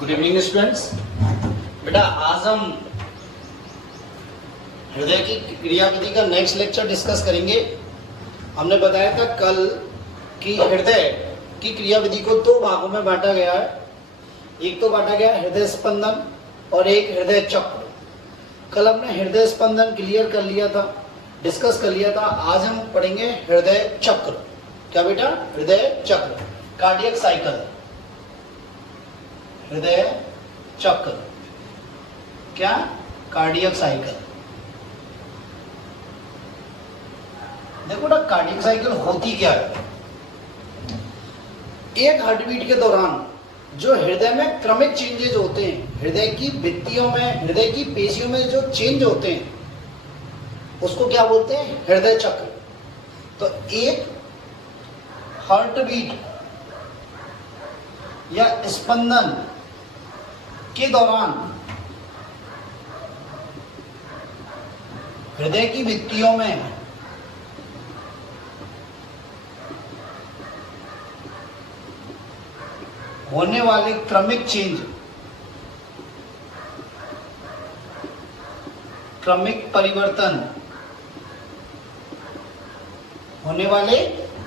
Good evening students. बेटा आज हम हृदय की क्रियाविधि का नेक्स्ट लेक्चर डिस्कस करेंगे। हमने बताया था कल कि हृदय की क्रियाविधि को दो भागों में बांटा गया है। एक तो बांटा गया हृदय स्पंदन और एक हृदय चक्र। कल हमने हृदय स्पंदन क्लियर कर लिया था, डिस्कस कर लिया था। आज हम पढ़ेंगे हृदय चक्र। क्या बेटा? हृदय चक्र, कार्डियक साइकिल, हृदय चक्र, क्या? Cardiac cycle. देखो ना, कार्डियक साइकिल होती क्या है? एक हार्टबीट के दौरान जो हृदय में क्रमिक चेंजेस होते हैं, हृदय की भित्तियों में, हृदय की पेशियों में जो चेंज होते हैं, उसको क्या बोलते हैं? हृदय चक्र। तो एक हार्टबीट या स्पंदन के दौरान हृदय की भित्तियों में होने वाले क्रमिक चेंज, क्रमिक परिवर्तन, होने वाले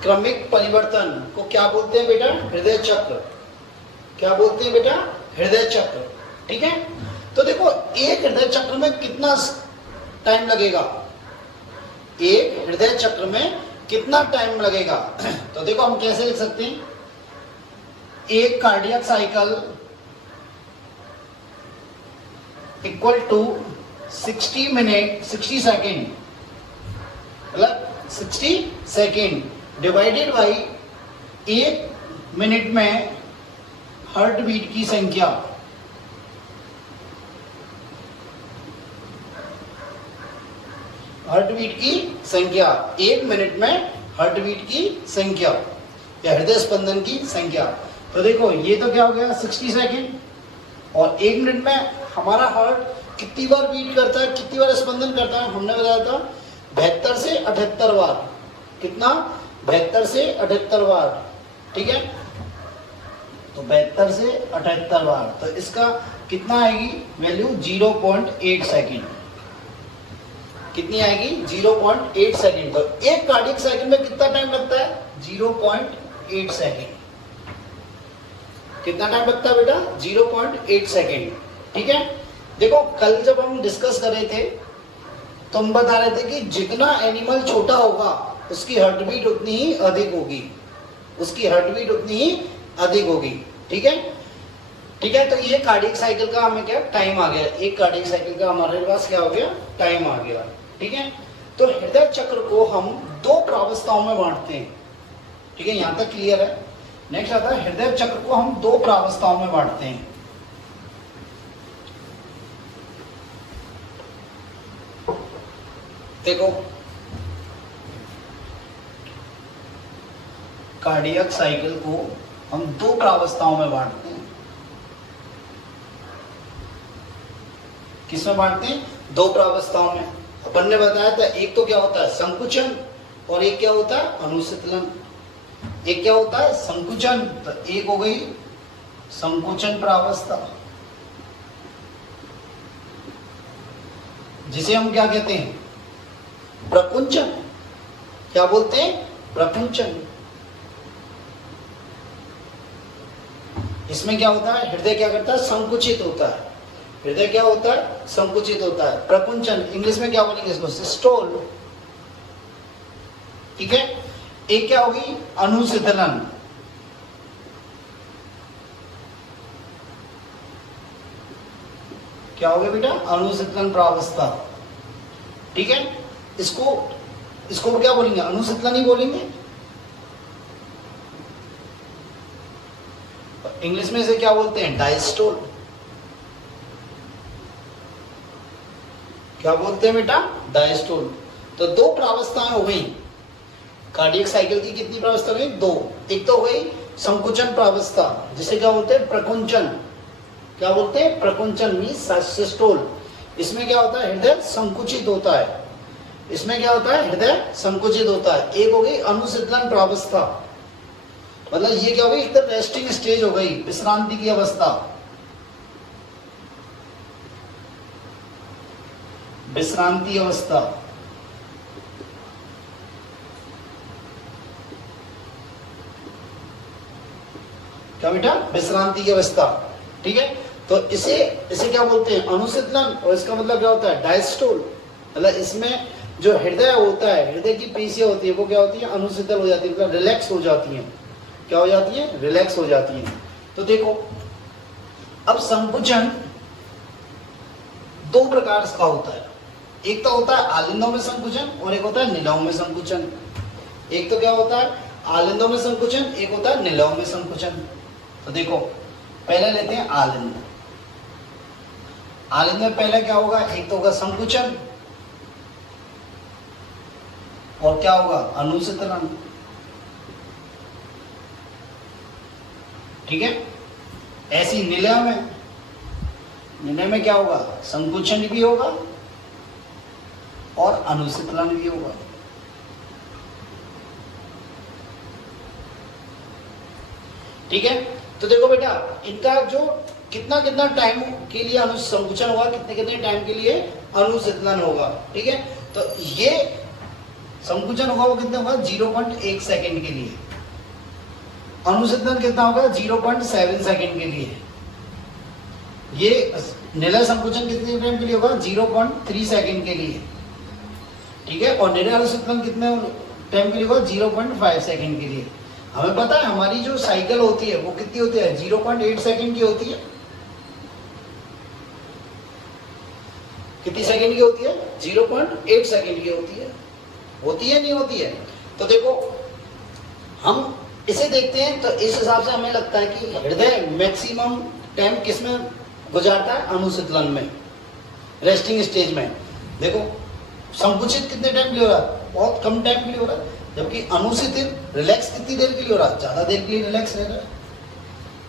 क्रमिक परिवर्तन को क्या बोलते हैं बेटा? हृदय चक्र। क्या बोलते हैं बेटा? हृदय चक्र। ठीक है। तो देखो, एक हृदय चक्र में कितना टाइम लगेगा? एक हृदय चक्र में कितना टाइम लगेगा? तो देखो हम कैसे लिख सकते हैं, एक cardiac cycle equal to 60 minute 60 second, मतलब 60 सेकेंड डिवाइडेड बाई एक मिनट में हार्ट बीट की संख्या। हार्ट बीट की संख्या, एक मिनट में हार्ट बीट की संख्या या हृदय स्पंदन की संख्या। तो देखो ये तो क्या हो गया, 60 सेकेंड, और एक मिनट में हमारा हार्ट कितनी बार बीट करता है, कितनी बार स्पंदन करता है? हमने बताया था 72 से 78 बार। कितना? 72 से 78 बार। ठीक है। तो 72 से 78 बार, तो इसका कितना आएगी वैल्यू? 0.8 सेकेंड। कितनी आएगी? 0.8 सेकेंड। तो एक कार्डियक साइकिल में कितना टाइम लगता है? 0.8 सेकेंड। कितना टाइम लगता है बेटा? 0.8 सेकेंड। ठीक है। देखो कल जब हम डिस्कस कर रहे थे तो हम बता रहे थे कि जितना एनिमल छोटा होगा उसकी हार्ट बीट उतनी ही अधिक होगी, उसकी हार्ट बीट उतनी ही अधिक होगी। ठीक है। ठीक है। तो ये कार्डियक साइकिल का हमें क्या टाइम आ गया, एक कार्डियक साइकिल का हमारे पास क्या हो गया? टाइम आ गया। ठीक है। तो हृदय चक्र को हम दो प्रावस्थाओं में बांटते हैं। ठीक है, यहां तक क्लियर है। नेक्स्ट आता है हृदय चक्र को हम दो प्रावस्थाओं में बांटते हैं। देखो, कार्डियक साइकिल को हम दो प्रावस्थाओं में बांटते हैं। किसमें बांटते हैं? दो प्रावस्थाओं में। अपन ने बताया था एक तो क्या होता है? संकुचन, और एक क्या होता है? अनुशीतलन। एक क्या होता है? संकुचन। तो एक हो गई संकुचन प्रावस्था, जिसे हम क्या कहते हैं? प्रकुंचन। क्या बोलते हैं? प्रकुंचन। इसमें क्या होता है? हृदय क्या करता है? संकुचित होता है। हृदय क्या होता है? संकुचित होता है। प्रकुंचन, इंग्लिश में क्या बोलेंगे इसको? सिस्टोल। ठीक है। एक क्या होगी? अनुशीतलन। क्या हो गया बेटा? अनुशीतलन प्रावस्था। ठीक है। इसको क्या बोलेंगे? अनुशीतलन ही बोलेंगे। इंग्लिश में इसे क्या बोलते हैं? डायस्टोल। क्या बोलते हैं बेटा? डायस्टोल। तो दो प्रावस्थाएं हो गई कार्डियक साइकिल की। कितनी प्रावस्था हो गई? दो। एक तो हो गई संकुचन प्रावस्था, जिसे क्या बोलते हैं? प्रकुंचन। क्या बोलते हैं? प्रकुंचन मींस सिस्टोल। इसमें क्या होता है? हृदय संकुचित होता है। इसमें क्या होता है? हृदय संकुचित होता है। एक हो गई अनुशीतलन प्रावस्था, मतलब ये क्या हो गई? एकदम रेस्टिंग स्टेज हो गई, विश्रांति की अवस्था। विश्रांति अवस्था, क्या बेटा, विश्रांति की अवस्था। ठीक है, तो इसे क्या बोलते हैं, अनुशीतलन। और इसका मतलब क्या होता है, डायस्टोल। मतलब इसमें जो हृदय होता है, हृदय की पेशियां होती है, वो क्या होती है, अनुशीतल हो जाती है, मतलब रिलैक्स हो जाती है। क्या हो जाती है, रिलैक्स हो जाती है। तो देखो अब संकुचन दो प्रकार का होता है। एक तो होता है आलिंदों में संकुचन और एक होता है निलयों में संकुचन। एक तो क्या होता है, आलिंदों में संकुचन, एक होता है निलयों में संकुचन। तो देखो पहले लेते हैं आलिंद। आलिंद में पहले क्या होगा, एक तो होगा संकुचन और क्या होगा, अनुशीतलन। ठीक है, ऐसी निलय में क्या होगा, संकुचन भी होगा और अनुशीतलन भी होगा। ठीक है, तो देखो बेटा इनका जो कितना टाइम के लिए संकुचन होगा, कितने टाइम के लिए अनुशीतलन होगा। ठीक है, तो ये संकुचन होगा वो कितना होगा, 0.1 सेकेंड के लिए। अनुशीतलन कितना होगा, 0.7 सेकेंड के लिए। ये निलय संकुचन कितने टाइम के लिए होगा, 0.3 सेकेंड के लिए। ठीक है, और निलय अनुशीतलन कितने टाइम के लिए होगा, 0.5 सेकेंड के लिए। हमें पता है हमारी जो साइकिल होती है वो कितनी होती है, 0.8 सेकेंड की होती है। कितनी सेकेंड की होती है, 0.8 सेकेंड की होती है। होती है नहीं होती है। तो देखो हम इसे देखते हैं, तो इस हिसाब से हमें लगता है कि हृदय मैक्सिमम टाइम किस में गुजारता है, अनुशीतलन में, रेस्टिंग स्टेज में। देखो संकुचित कितने टाइम के लिए हो रहा है, बहुत कम टाइम के लिए हो रहा है। जबकि अनुशीतित रिलैक्स कितनी देर के लिए हो रहा है, ज्यादा देर के लिए रिलैक्स रह रहा है,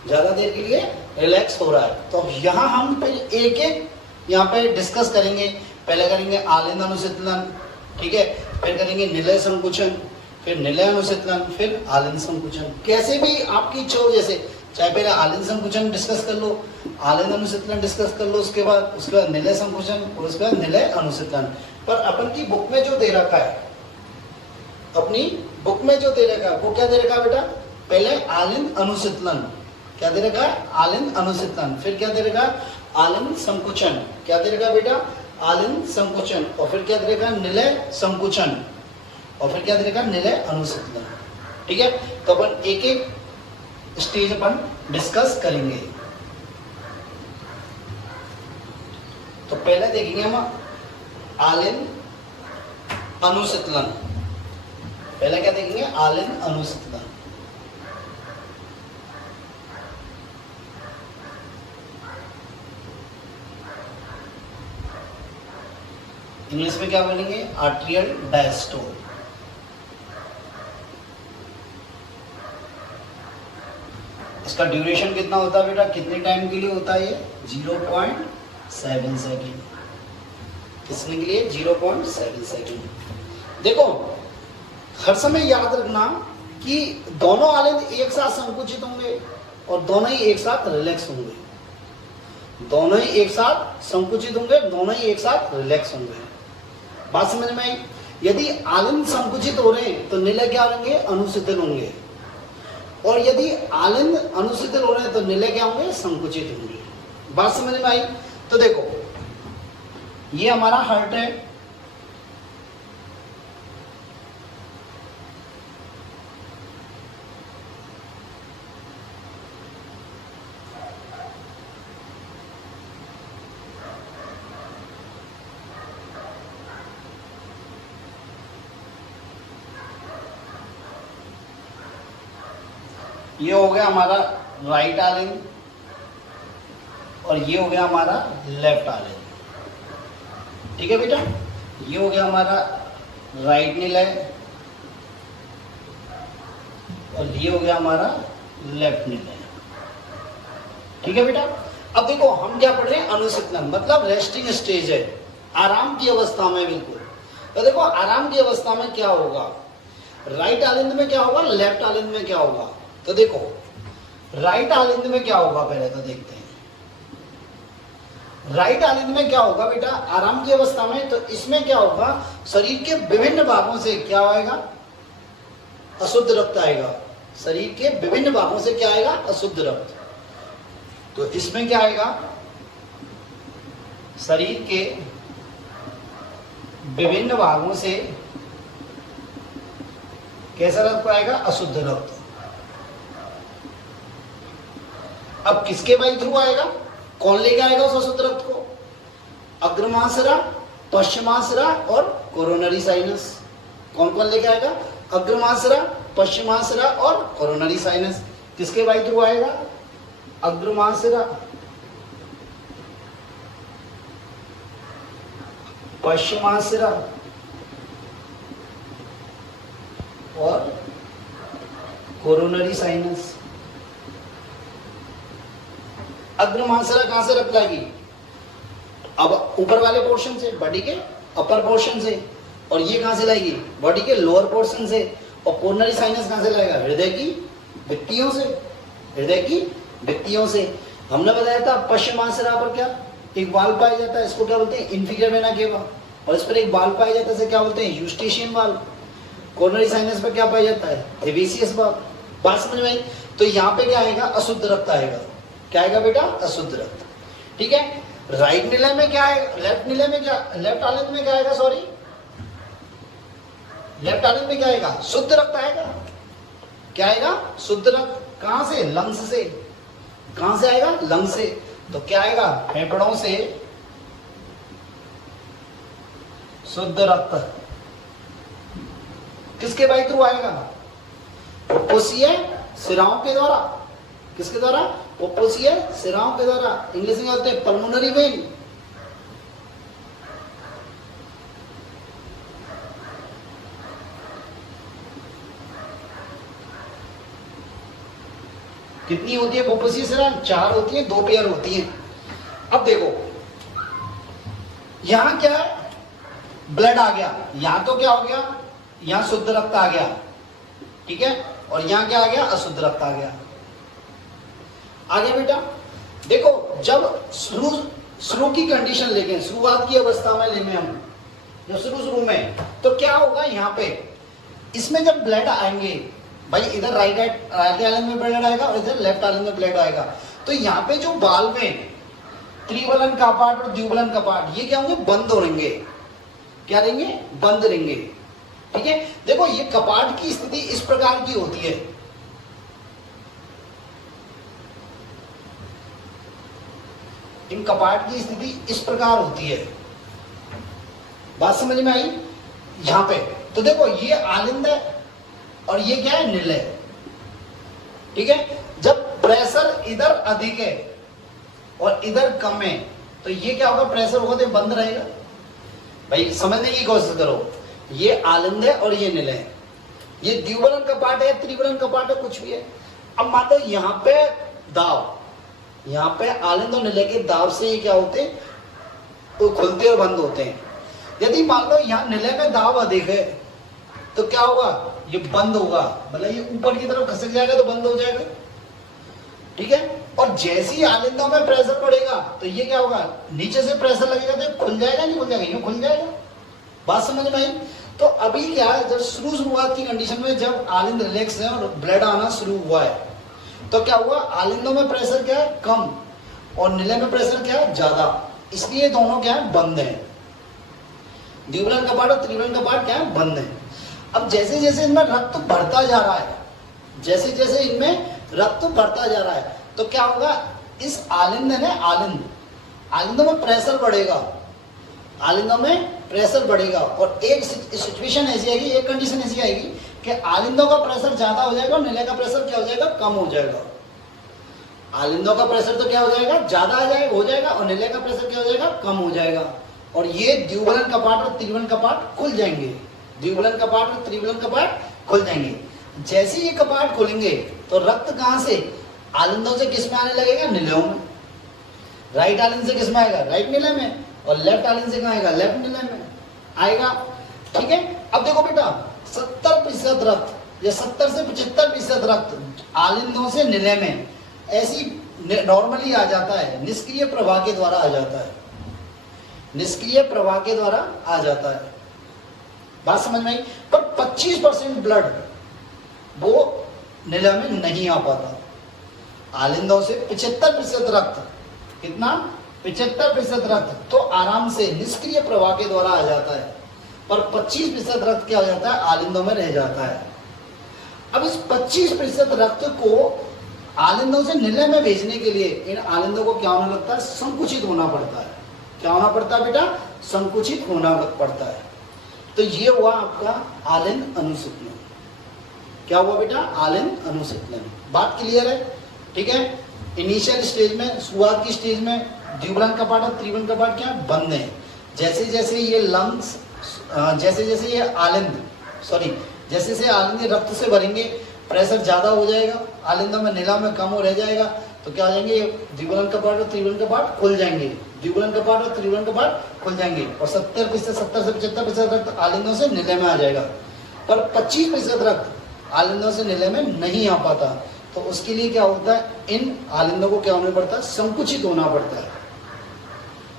ज्यादा देर के लिए रिलैक्स हो रहा है। तो यहाँ हम एक एक यहाँ पे डिस्कस करेंगे। पहले करेंगे आलिंद अनुशीतलन, ठीक है, फिर करेंगे निलय संकुचन, फिर निलय अनुशीतलन, फिर आलिंद संकुचन। कैसे भी आपकी इच्छा हो, जैसे चाहे पहले आलिंद संकुचन डिस्कस कर लो, आलिंद अनुशीतलन डिस्कस कर लो, उसके बाद निलय संकुचन और उसके बाद निलय अनुशीतलन। पर अपन की बुक में जो दे रखा है, अपनी बुक में जो दे रखा है वो क्या दे रखा है बेटा, पहले आलिंद अनुशीतलन, क्या दे रखा है, आलिंद अनुशीतलन, फिर क्या दे रखा है, आलिंद संकुचन, क्या दे रखा है बेटा, आलिंद संकुचन, और फिर क्या दे रखा है, निलय संकुचन, और फिर क्या दे रखा है, निलय अनुशीतलन। ठीक है, तो अपन एक एक स्टेज अपन डिस्कस करेंगे। तो पहले देखेंगे हम आलिंद अनुशीतलन। पहले क्या देखेंगे, आलिंद अनुशीतलन। इंग्लिश में क्या बोलेंगे, आर्ट्रियल डायस्टोल। इसका ड्यूरेशन कितना होता है बेटा, कितने टाइम के लिए होता है ये, 0.7 सेकेंड। किसने के लिए, 0.7 सेकेंड। देखो हर समय याद रखना कि दोनों आलिंद एक साथ संकुचित होंगे और दोनों ही एक साथ रिलैक्स होंगे। दोनों ही एक साथ संकुचित होंगे, दोनों ही एक साथ रिलैक्स होंगे। बात समझ में आई। यदि आलिंद संकुचित हो रहे हैं तो निलय क्या होंगे, अनुशीतल होंगे, और यदि आलिंद अनुशीतल हो रहे हैं तो निलय क्या होंगे, संकुचित होंगे। बात समझ में आई। तो देखो ये हमारा हार्ट है, ये हो गया हमारा राइट आलिंद और ये हो गया हमारा लेफ्ट आलिंद। ठीक है बेटा, ये हो गया हमारा राइट निलय और ये हो गया हमारा लेफ्ट निलय। ठीक है बेटा, अब देखो हम क्या पढ़ रहे हैं, अनुशीतलन मतलब रेस्टिंग स्टेज है, आराम की अवस्था में बिल्कुल। तो देखो आराम की अवस्था में क्या होगा, राइट आलिंद में क्या होगा, लेफ्ट आलिंद में क्या होगा। तो देखो राइट आलिंद में क्या होगा, पहले तो देखते हैं। राइट आलिंद में क्या होगा बेटा, आराम की अवस्था में, तो इसमें क्या होगा, शरीर के विभिन्न भागों से क्या आएगा, अशुद्ध रक्त आएगा। शरीर के विभिन्न भागों से क्या आएगा, अशुद्ध रक्त। तो इसमें क्या आएगा, शरीर के विभिन्न भागों से कैसा रक्त आएगा, अशुद्ध रक्त। अब किसके बाई थ्रू आएगा, कौन लेके आएगा उस अशुद्ध रक्त को, अग्रमाशरा, पश्चिमाशरा और कोरोनरी साइनस। कौन कौन लेके आएगा, अग्रमाशरा, पश्चिमाशरा और कोरोनरी साइनस। किसके बाई थ्रू आएगा, अग्रमाशरा, पश्चिमाशरा और कोरोनरी साइनस। अग्रमाशरा कहां से रक्त लाएगी, अब ऊपर वाले पोर्शन से, बॉडी के अपर पोर्शन से, और ये कहां से लाएगी, बॉडी के लोअर पोर्शन से। और कोरोनरी साइनस कहां से लाएगा, हृदय की भित्तियों से, हृदय की भित्तियों से। हमने बताया था पश्चिमाशरा पर क्या एक बाल पाया जाता है, इसको क्या बोलते हैं, इंफीरियर वेना केवा, और इस पर एक बाल पाया जाता है, इसे क्या बोलते हैं, यूस्टेशियन बाल। कोरोनरी साइनस पर क्या पाया जाता है, हेवेसियस बाल। बात समझ में आई। तो यहाँ पे क्या आएगा, अशुद्ध रक्त आएगा। क्या आएगा बेटा, अशुद्ध रक्त। ठीक है, राइट निलय में क्या आएगा, लेफ्ट निलय में क्या, लेफ्ट आलिंद में क्या आएगा, सॉरी लेफ्ट आलिंद में क्या आएगा, शुद्ध रक्त आएगा। क्या आएगा, शुद्ध रक्त। कहां से, लंग्स से। कहां से आएगा, लंग से। तो क्या आएगा, फेफड़ों से शुद्ध रक्त। किसके बाई थ्रू आएगा, पुप्पोसीय सिराओं के द्वारा। किसके द्वारा, पुप्पोसीय सिराओं के द्वारा। इंग्लिश में बोलते हैं पल्मोनरी वेन। कितनी होती है पुप्पोसीय सिरा, 4 होती है, 2 पेयर होती है। अब देखो यहां क्या है, ब्लड आ गया, यहां तो क्या हो गया, यहां शुद्ध रक्त आ गया, ठीक है, और यहां क्या आ गया, अशुद्ध रक्त आ गया। आगे बेटा देखो, जब शुरू की कंडीशन लेंगे, शुरुआत की अवस्था में लेंगे हम, जब शुरू में, तो क्या होगा, यहाँ पे इसमें जब ब्लड आएंगे भाई, इधर राइट आइलैंड में ब्लड आएगा और इधर लेफ्ट आइलैंड में ब्लड आएगा। तो यहाँ पे जो बाल में त्रिवलन कपाट और द्विवलन कपाट, ये क्या होंगे, बंद हो रहेंगे। क्या रहेंगे, बंद रहेंगे। ठीक है, देखो ये कपाट की स्थिति इस प्रकार की होती है। इन कपाट की स्थिति इस प्रकार होती है। बात समझ में आई। यहां पे तो देखो ये आलिंद है और ये क्या है, निलय। ठीक है, जब प्रेशर इधर अधिक है और इधर कम है, तो ये क्या होगा, प्रेशर होगा तो बंद रहेगा। भाई समझने की कोशिश करो, ये आलिंद है और ये निलय है। ये द्विवलन कपाट है, त्रिवलन कपाट है, कुछ भी है। अब मान लो यहाँ पे दाव, यहाँ पे आलिंद और निलय के दाव से ये क्या होते हैं, वो खुलते और बंद होते हैं। यदि मान लो यहाँ निलय में दाव अधिक है तो क्या होगा, ये बंद होगा, मतलब ये ऊपर की तरफ खसक जाएगा तो बंद हो जाएगा। ठीक है, और जैसे ही आलिंदों में प्रेशर पड़ेगा तो ये क्या होगा, नीचे से प्रेशर लगेगा तो खुल जाएगा, नहीं खुल जाएगा, यूं खुल जाएगा। बात समझ में आई। तो अभी क्या है, जब शुरुआत की कंडीशन में जब आलिंद रिलैक्स है और ब्लड आना शुरू हुआ है, तो क्या हुआ, आलिंदों में प्रेशर क्या है, कम, और निलय में प्रेशर क्या है, ज्यादा। इसलिए दोनों क्या है, बंद है। द्विवलन कपाट और त्रिवलन कपाट क्या है, बंद है। अब जैसे जैसे इनमें रक्त बढ़ता जा रहा है, जैसे जैसे इनमें रक्त बढ़ता जा रहा है, तो क्या होगा, इस आलिंद है, आलिंदों में प्रेशर बढ़ेगा, आलिंदों में प्रेशर बढ़ेगा। और एक सिचुएशन ऐसी आएगी, एक कंडीशन ऐसी आएगी कि आलिंदों का प्रेशर ज्यादा हो जाएगा और निलय का प्रेशर क्या हो जाएगा, कम हो जाएगा। आलिंदों का प्रेशर तो क्या हो जाएगा, ज्यादा हो जाएगा, और निलय का प्रेशर क्या हो जाएगा, कम हो जाएगा। और ये द्विवलन कपाट और त्रिवलन कपाट खुल जाएंगे, द्विवलन कपाट और त्रिवलन कपाट खुल जाएंगे। जैसे ये कपाट खुलेंगे तो रक्त कहां से, आलिंदों से किस में आने लगेगा, निलयों में। राइट आलिंद से किस में आएगा, राइट निलय में, और लेफ्ट आलिंद से कहां आएगा, लेफ्ट निलय में आएगा। ठीक है, अब देखो बेटा 70% रक्त या 70 से 75% रक्त आलिंदों से निलय में, ऐसी नॉर्मली आ जाता है, निष्क्रिय प्रवाह के द्वारा आ जाता है, निष्क्रिय प्रवाह के द्वारा आ जाता है। बात समझ में आई? पर 25% ब्लड वो निलय में नहीं आ पाता। आलिंदों से 75% रक्त, कितना? 75% रक्त तो आराम से निष्क्रिय प्रवाह के द्वारा आ जाता है, पर 25% रक्त क्या हो जाता है? आलिंदों में रह जाता है। अब इस 25% रक्त को आलिंदों से निलय में भेजने के लिए इन आलिंदों को क्या होना लगता है? संकुचित होना पड़ता है। क्या होना पड़ता है बेटा? संकुचित होना पड़ता है। तो ये हुआ आपका आलिंद अनुसूत्रण। क्या हुआ बेटा? आलिंद अनुसूत्रण। बात क्लियर है? ठीक है। इनिशियल स्टेज में, शुरुआत की स्टेज में द्विबलन कपाट और त्रिबलन कपाट क्या बंद है। जैसे जैसे ये लंग्स, जैसे जैसे ये आलिंद, जैसे जैसे आलिंद रक्त से भरेंगे, प्रेशर ज्यादा हो जाएगा, आलिंदों में निला में कम हो रह जाएगा, तो क्या हो जाएंगे? द्विबलन कपाट और त्रिबलन कपाट खुल जाएंगे, द्विबलन कपाट और त्रिबलन कपाट खुल जाएंगे, और 70 से 75% रक्त आलिंदों से निलय में आ जाएगा। पर 25% रक्त आलिंदों से निलय में नहीं आ पाता, तो उसके लिए क्या होता है? इन आलिंदों को क्या होना पड़ता है? संकुचित होना पड़ता है।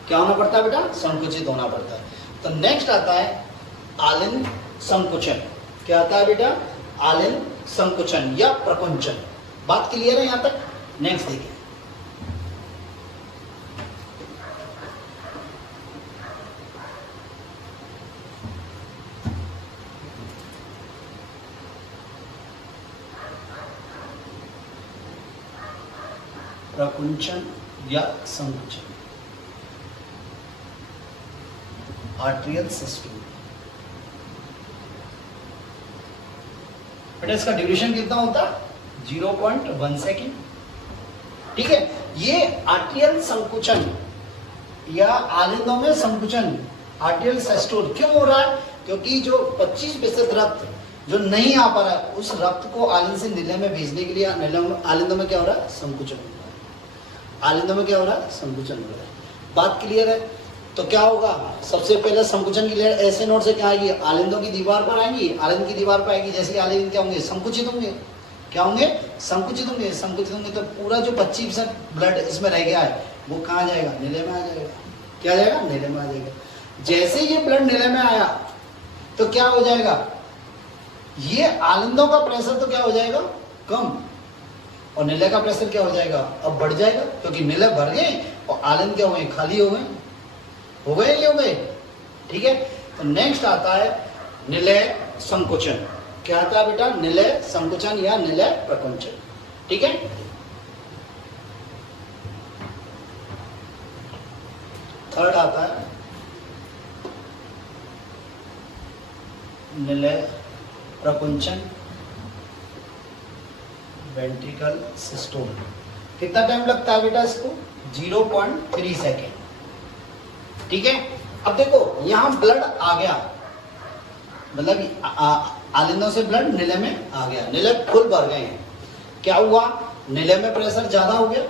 क्या होना पड़ता है बेटा? संकुचित होना पड़ता है। तो नेक्स्ट आता है आलिंद संकुचन। क्या आता है बेटा? आलिंद संकुचन या प्रकुंचन। बात क्लियर है यहां तक? नेक्स्ट देखिए, प्रकुंचन या संकुचन, आर्टरियल सिस्टम। बेटा इसका ड्यूरेशन कितना होता है? 0.1 सेकेंड। ठीक है। ये आर्टरियल संकुचन या आलिंदों में संकुचन, आर्टरियल सिस्टोल क्यों हो रहा है? क्योंकि जो 25% रक्त जो नहीं आ पा रहा है, उस रक्त को आलिंद से निलय में भेजने के लिए आलिंदों में क्या हो रहा है? संकुचन हो रहा है। आलिंदों में क्या हो रहा है? संकुचन हो रहा है। बात क्लियर है? तो क्या होगा? सबसे पहले संकुचन की लेयर ऐसे नोट से क्या आएगी? आलिंदों की दीवार पर आएंगी, आलिंद की दीवार पर आएगी। जैसे आलिंद क्या होंगे? संकुचित होंगे। क्या होंगे? संकुचित होंगे। संकुचित होंगे तो पूरा जो 25% ब्लड इसमें रह गया है वो कहाँ जाएगा? निलय में आ जाएगा। क्या जाएगा? निलय में आ जाएगा। जैसे ये ब्लड निलय में आया तो क्या हो जाएगा? ये आलिंदों का प्रेशर तो क्या हो जाएगा? कम, और निलय का प्रेशर क्या हो जाएगा? अब बढ़ जाएगा, क्योंकि निलय भर गए और आलिंद क्या हो गए? खाली हो गए। हो गए? ये हो गए। ठीक है। तो नेक्स्ट आता है निलय संकुचन। क्या आता है बेटा? निलय संकुचन या निलय प्रकुंचन। ठीक है। थर्ड आता है निलय प्रकुंचन, वेंट्रिकल सिस्टोल। कितना टाइम लगता है बेटा इसको? 0.3 सेकेंड। ठीक है। अब देखो यहां ब्लड आ गया, मतलब आलिंदों से ब्लड निलय में आ गया, निलय फुल भर गए हैं। क्या हुआ? निलय में प्रेशर ज्यादा हो गया।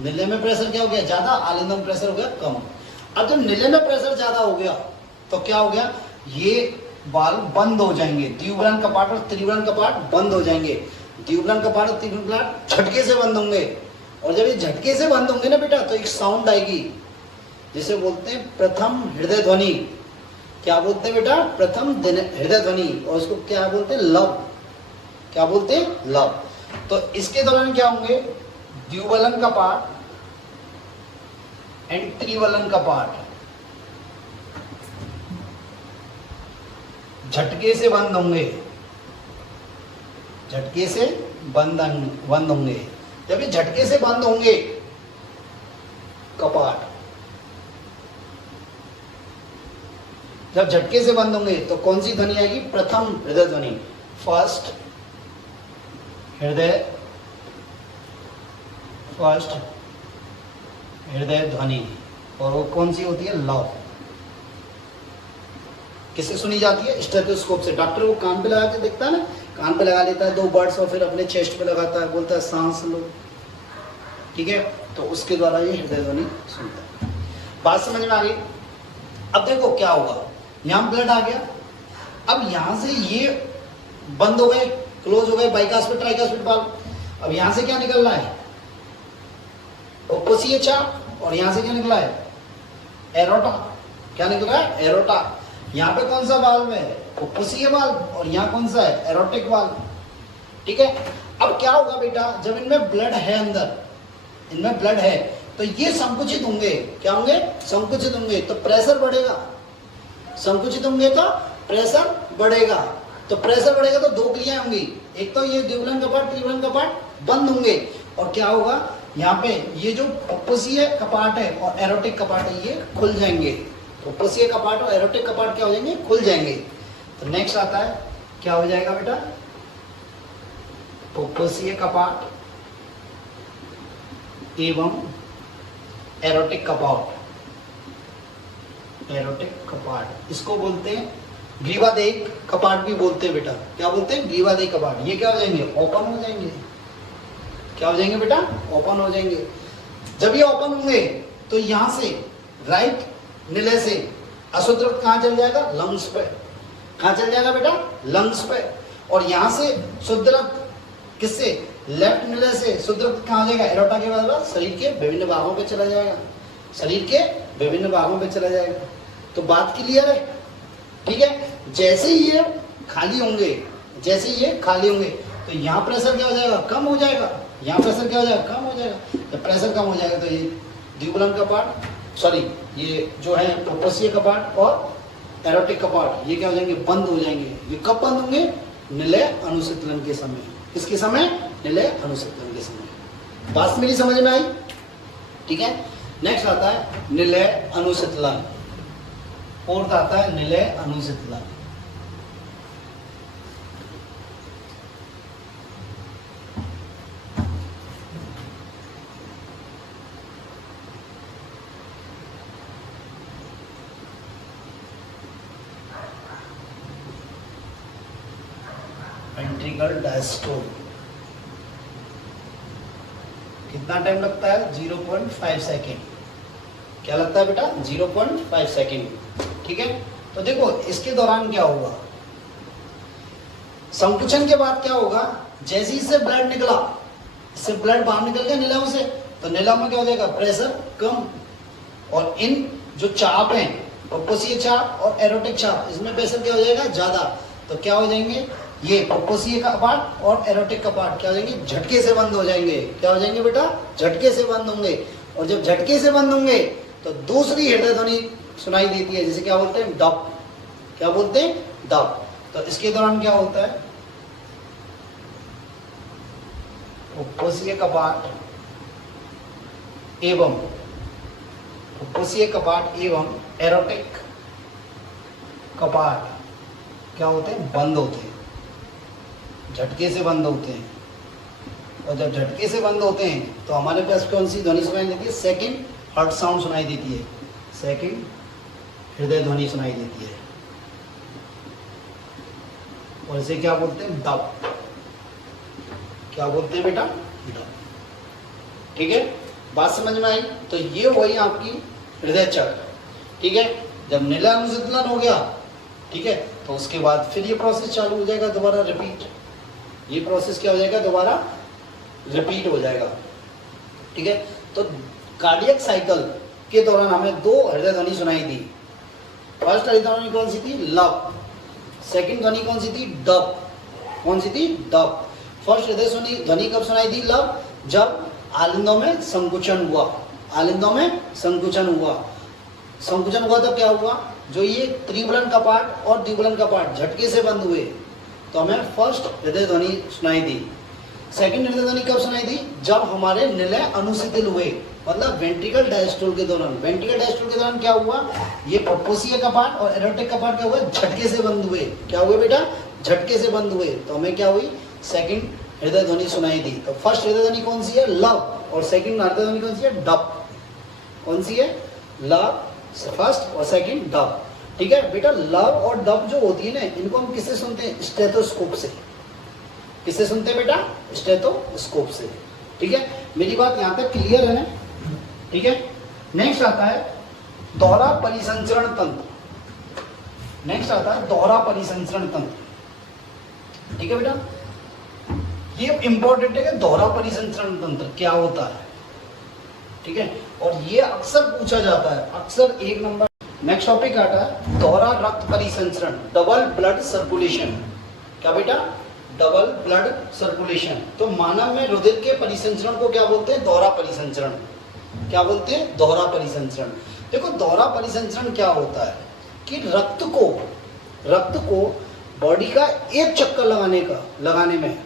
निलय में प्रेशर क्या हो गया? ज्यादा। आलिंदों में प्रेशर हो गया कम। अब जब निलय में प्रेशर ज्यादा हो गया तो क्या हो गया? ये वाल्व बंद हो जाएंगे। द्विबलन कपाट और त्रिबलन कपाट बंद हो जाएंगे। द्विबलन कपाट और त्रिबलन कपाट झटके से बंद होंगे, और जब ये झटके से बंद होंगे ना बेटा, तो एक साउंड आएगी जिसे बोलते हैं प्रथम हृदय ध्वनि। क्या बोलते हैं बेटा? प्रथम हृदय ध्वनि। और उसको क्या बोलते हैं? लव। क्या बोलते हैं? लव। तो इसके दौरान क्या होंगे? द्विबलन कपाट एंड त्रिबलन कपाट झटके से बंद होंगे। झटके से बंद होंगे। जब ये झटके से बंद होंगे कपाट, जब झटके से बंद होंगे तो कौन सी ध्वनि आएगी? प्रथम हृदय ध्वनि, फर्स्ट हृदय ध्वनि। और वो कौन सी होती है? लव। किससे सुनी जाती है? स्टेथोस्कोप से। डॉक्टर वो कान पे लगा के देखता है ना, कान पे लगा लेता है 2 बर्ड्स और फिर अपने चेस्ट पे लगाता है, बोलता है सांस लो। ठीक है। तो उसके द्वारा ये हृदय ध्वनि सुनता है। बात समझ में आ गई? अब देखो क्या होगा? यहां ब्लड आ गया, अब यहां से ये बंद हो गए, क्लोज हो गए बाइकास्पिड ट्राइकास्पिड वाल्व। अब यहां से क्या निकलना है? फुफ्फुसीय चाप और यहाँ से क्या निकला है, एरोटा। क्या निकल रहा है, एरोटा। यहाँ पे कौन सा वाल्व है, फुफ्फुसीय वाल्व, और यहाँ कौन सा है, एरोटिक वाल्व। ठीक है। अब क्या होगा बेटा, जब इनमें ब्लड है, अंदर इनमें ब्लड है, तो ये संकुचित होंगे। क्या होंगे, संकुचित होंगे, तो प्रेशर बढ़ेगा। संकुचित होंगे तो प्रेशर बढ़ेगा। तो प्रेशर बढ़ेगा तो दो क्रियाएं होंगी, एक तो ये द्विबलन कपाट त्रिबलन कपाट बंद होंगे, और क्या होगा, यहाँ पे ये जो फुफ्फुसीय कपाट है और एरोटिक कपाट है ये खुल जाएंगे। फुफ्फुसीय कपाट और एरोटिक कपाट क्या हो जाएंगे, खुल जाएंगे। तो नेक्स्ट आता है, क्या हो जाएगा बेटा, फुफ्फुसीय कपाट एवं एरोटिक कपाट। एरोटिक कपाट इसको बोलते हैं ग्रीवादेह कपाट भी बोलते हैं बेटा। क्या बोलते हैं, ग्रीवादेह कपाट। ये क्या हो जाएंगे, ओपन हो जाएंगे। क्या हो जाएंगे बेटा, ओपन हो जाएंगे। जब ये ओपन होंगे तो यहां से राइट निलय से अशुद्ध रक्त कहां चल जाएगा, लंग्स पे। कहां चल जाएगा बेटा, लंग्स पे। और यहां से शुद्ध रक्त किससे, लेफ्ट निलय से शुद्ध रक्त कहां जाएगा, एरोटा के बाद शरीर के विभिन्न भागों पे चला जाएगा। शरीर के विभिन्न भागों पे चला जाएगा। तो बात क्लियर है, ठीक है। जैसे ही ये खाली होंगे, जैसे ही ये खाली होंगे, तो यहाँ प्रेशर क्या हो जाएगा, कम हो जाएगा। यहाँ प्रेशर क्या हो जाएगा, कम हो जाएगा। जब प्रेशर कम हो जाएगा तो ये द्विबलन कपाट, सॉरी ये जो है फुफ्फुसीय कपाट और एरोटिक कपाट, ये क्या हो जाएंगे, बंद हो जाएंगे। ये कब बंद होंगे, निलय अनुशीतलन के समय। किसके समय, निलय अनुशीतलन के समय। बात मेरी समझ में आई, ठीक है। नेक्स्ट आता है निलय अनुशीतलन। फोर्थ आता है निलय अनुशीतलन। Ventricle diastole. कितना टाइम लगता है, 0.5 सेकेंड। क्या लगता है बेटा, 0.5 सेकेंड। ठीक है। तो देखो इसके दौरान क्या होगा, संकुचन के बाद क्या होगा, जैसे ही इससे ब्लड निकला, इससे ब्लड बाहर निकल गया नीलाओं से, तो नीलाओं में क्या हो जाएगा, प्रेशर कम। और इन जो चाप हैं, फुफ्फुसीय चाप और एरोटिक चाप, इसमें प्रेशर क्या हो जाएगा, ज्यादा। तो क्या हो जाएंगे, ये फुफ्फुसीय कपाट और एरोटिक कपाट क्या हो जाएंगे, झटके से बंद हो जाएंगे। क्या हो जाएंगे बेटा, झटके से बंद होंगे। और जब झटके से बंद होंगे तो दूसरी हृदय ध्वनि सुनाई देती है, जिसे क्या बोलते हैं, डप। क्या बोलते हैं, डप। तो इसके दौरान क्या होता है, फुफ्फुसीय कपाट एवं फुफ्फुसीय कपाट एवं एरोटिक कपाट क्या होते हैं, बंद होते हैं, झटके से बंद होते हैं। और जब झटके से बंद होते हैं तो हमारे पास कौन सी ध्वनि सुनाई देती है, सेकंड हार्ट साउंड सुनाई देती है, सेकंड हृदय ध्वनि सुनाई देती है। और इसे क्या बोलते हैं, डप। क्या बोलते हैं बेटा, डप। ठीक है, बात समझ में आई। तो ये वही आपकी हृदय चक्र। ठीक है, जब निलय अनुशीतलन हो गया, ठीक है, तो उसके बाद फिर ये प्रोसेस चालू हो जाएगा, दोबारा रिपीट। ये प्रोसेस क्या हो जाएगा, दोबारा रिपीट हो जाएगा। ठीक है, तो कार्डियक साइकिल के दौरान हमें दो हृदय ध्वनि सुनाई दी। फर्स्ट हृदय ध्वनि कौन सी थी, लव। सेकंड ध्वनि कौन सी थी, डप। कौन सी थी, डप। फर्स्ट हृदय ध्वनि कब सुनाई दी, लव, जब आलिंदों में संकुचन हुआ। आलिंदों में संकुचन हुआ। संकुचन हुआ तो क्या हुआ, जो ये त्रिबलन कपाट और द्विबलन कपाट झटके से बंद हुए, तो हमें फर्स्ट हृदय ध्वनि सुनाई दी। सेकंड हृदय ध्वनि कब सुनाई दी, जब हमारे निलय अनुशीतल हुए, मतलब वेंट्रिकल डायस्टोल के दौरान। वेंट्रिकल डायस्टोल के दौरान क्या हुआ, ये फुफ्फुसीय कपाट और एरोटिक कपाट क्या हुआ, झटके से बंद हुए। क्या हुए बेटा, झटके से बंद हुए, तो हमें क्या हुई, सेकंड हृदय ध्वनि सुनाई दी। तो फर्स्ट हृदय ध्वनि कौन सी है, लव, और सेकंड हृदय ध्वनि कौन सी है, डप। कौन सी है, लव फर्स्ट और सेकंड डप। ठीक है बेटा, लव और डप जो होती है ना, इनको हम किससे सुनते हैं, स्टेथोस्कोप से। किससे सुनते हैं बेटा, स्टेथोस्कोप से। ठीक है, मेरी बात यहां तक क्लियर है ना। ठीक है, नेक्स्ट आता है दोहरा परिसंचरण तंत्र। नेक्स्ट आता है दोहरा परिसंचरण तंत्र। ठीक है बेटा, ये इंपॉर्टेंट है कि दोहरा परिसंचरण तंत्र क्या होता है। ठीक है, और ये अक्सर पूछा जाता है, अक्सर 1 नंबर। नेक्स्ट टॉपिक आता है दोहरा रक्त परिसंचरण, डबल ब्लड सर्कुलेशन। क्या बेटा? Double blood circulation. तो मानव में रुधिर के परिसंचरण को क्या बोलते हैं? दोहरा परिसंचरण। क्या बोलते हैं? दोहरा परिसंचरण। देखो दोहरा परिसंचरण क्या होता है कि रक्त को बॉडी का एक चक्कर लगाने में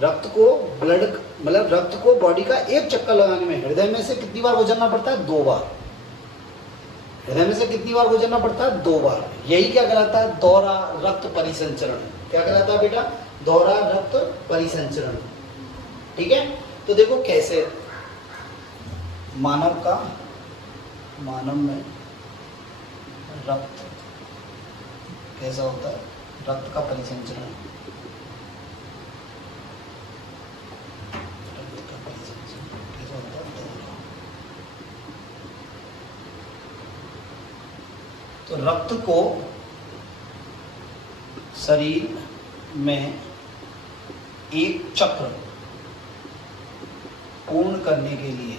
रक्त को बॉडी का एक चक्कर लगाने में हृदय में से कितनी बार गुजरना पड़ता है? 2 बार। हृदय में से कितनी बार गुजरना पड़ता है? 2 बार। यही क्या कहलाता है? दोहरा रक्त परिसंचरण। क्या कहलाता है बेटा? दोहरा रक्त परिसंचरण। ठीक है, तो देखो कैसे मानव में रक्त कैसा होता है, रक्त का परिसंचरण। कैसा होता है? तो रक्त को शरीर में एक चक्र पूर्ण करने के लिए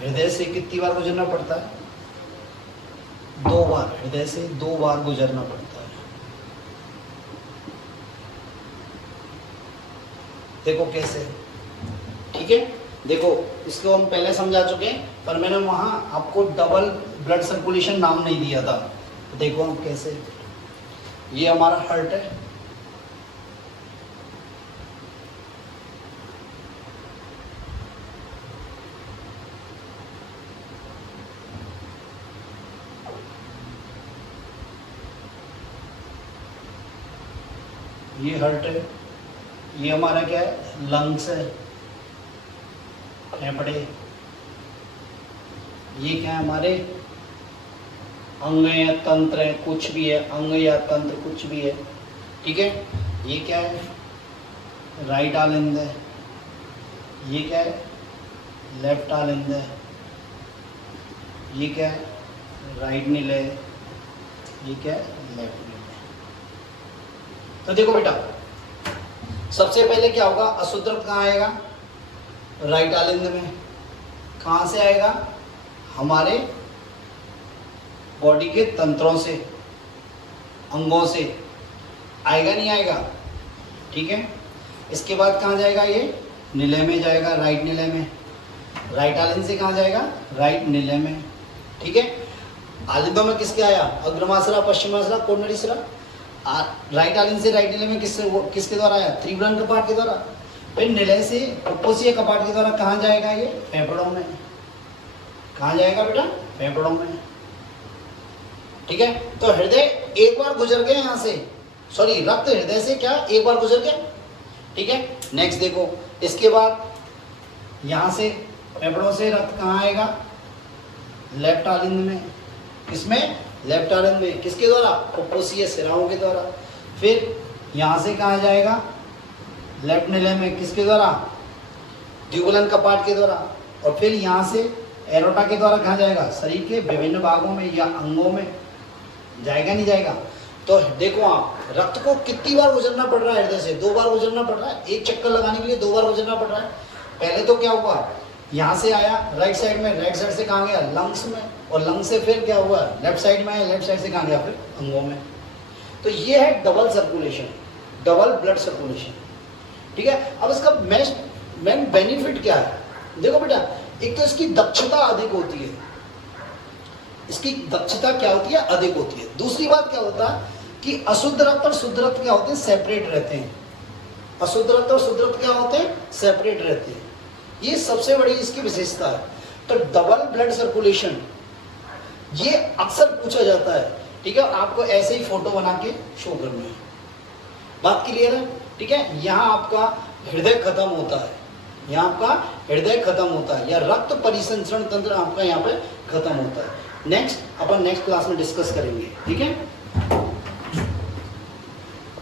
हृदय से कितनी बार गुजरना पड़ता है? 2 बार। हृदय से 2 बार गुजरना पड़ता है। देखो कैसे, ठीक है। देखो इसको हम पहले समझा चुके हैं, पर मैंने वहां आपको डबल ब्लड सर्कुलेशन नाम नहीं दिया था। देखो हम कैसे, ये हमारा हार्ट है, ये हार्ट है, ये हमारा क्या है? लंग्स है, फेफड़े। ये क्या है? हमारे अंग या तंत्र है, कुछ भी है, अंग या तंत्र कुछ भी है। ठीक है, ये क्या है? राइट आलिंद है। ये क्या है? लेफ्ट आलिंद है। ये क्या है? राइट नीले। ये क्या है? लेफ्ट नीले। तो देखो बेटा, सबसे पहले क्या होगा? अशुद्ध रक्त कहाँ आएगा? राइट आलिंद में। कहाँ से आएगा? हमारे बॉडी के तंत्रों से, अंगों से। आएगा नहीं आएगा? ठीक है, इसके बाद कहाँ जाएगा? ये नीले में जाएगा, राइट नीले में। राइट आलिंद से कहाँ जाएगा? राइट नीले में। ठीक है, आलिंदों में किसके आया? अग्रमाशरा, पश्चिमाशरा, कोर्नरीशरा। राइट आलिंद से राइट नीले में किसके द्वारा आया? त्रिभुवन कपाट के द्वारा। फिर निलय से उपकोषीय कपाट के द्वारा कहाँ जाएगा? ये फेफड़ों में। कहाँ जाएगा बेटा? फेफड़ों में। ठीक है, तो हृदय एक बार गुजर गए यहाँ से, सॉरी रक्त हृदय से क्या एक बार गुजर गया। ठीक है, नेक्स्ट देखो, इसके बाद यहाँ से फेफड़ों से रक्त कहाँ आएगा? लेफ्ट आलिंद में। किसमें? लेफ्ट आलिंद में। किसके द्वारा? उपकोषीय शिराओं के द्वारा। फिर यहाँ से कहाँ जाएगा? लेफ्ट नीले में। किसके द्वारा? द्विबुलन कपाट के द्वारा। और फिर यहाँ से एरोटा के द्वारा कहाँ जाएगा? शरीर के विभिन्न भागों में या अंगों में। जाएगा नहीं जाएगा? तो देखो आप, रक्त को कितनी बार गुजरना पड़ रहा है? हृदय से 2 बार गुजरना पड़ रहा है। एक चक्कर लगाने के लिए 2 बार गुजरना पड़ रहा है। पहले तो क्या हुआ? यहाँ से आया राइट साइड में, राइट साइड से कहाँ गया? लंग्स में। और लंग्स से फिर क्या हुआ? लेफ्ट साइड में आया, लेफ्ट साइड से कहाँ गया? फिर अंगों में। तो ये है double circulation, double blood circulation. ठीक है, अब इसका मेन बेनिफिट क्या है? देखो बेटा, एक तो इसकी दक्षता अधिक होती है। इसकी दक्षता क्या होती है? अधिक होती है। दूसरी बात क्या होता है कि अशुद्ध रक्त और शुद्ध रक्त क्या होते हैं? सेपरेट रहते हैं। अशुद्ध रक्त और शुद्ध रक्त क्या होते हैं? सेपरेट रहते हैं। ये सबसे बड़ी इसकी विशेषता है। तो डबल ब्लड सर्कुलेशन ये अक्सर पूछा जाता है। ठीक है, आपको ऐसे ही फोटो बना के शो करना है। बात क्लियर है? ठीक है, यहाँ आपका हृदय खत्म होता है, यहाँ आपका हृदय खत्म होता है, या रक्त परिसंचरण तंत्र आपका यहाँ पे खत्म होता है। नेक्स्ट अपन नेक्स्ट क्लास में डिस्कस करेंगे। ठीक है।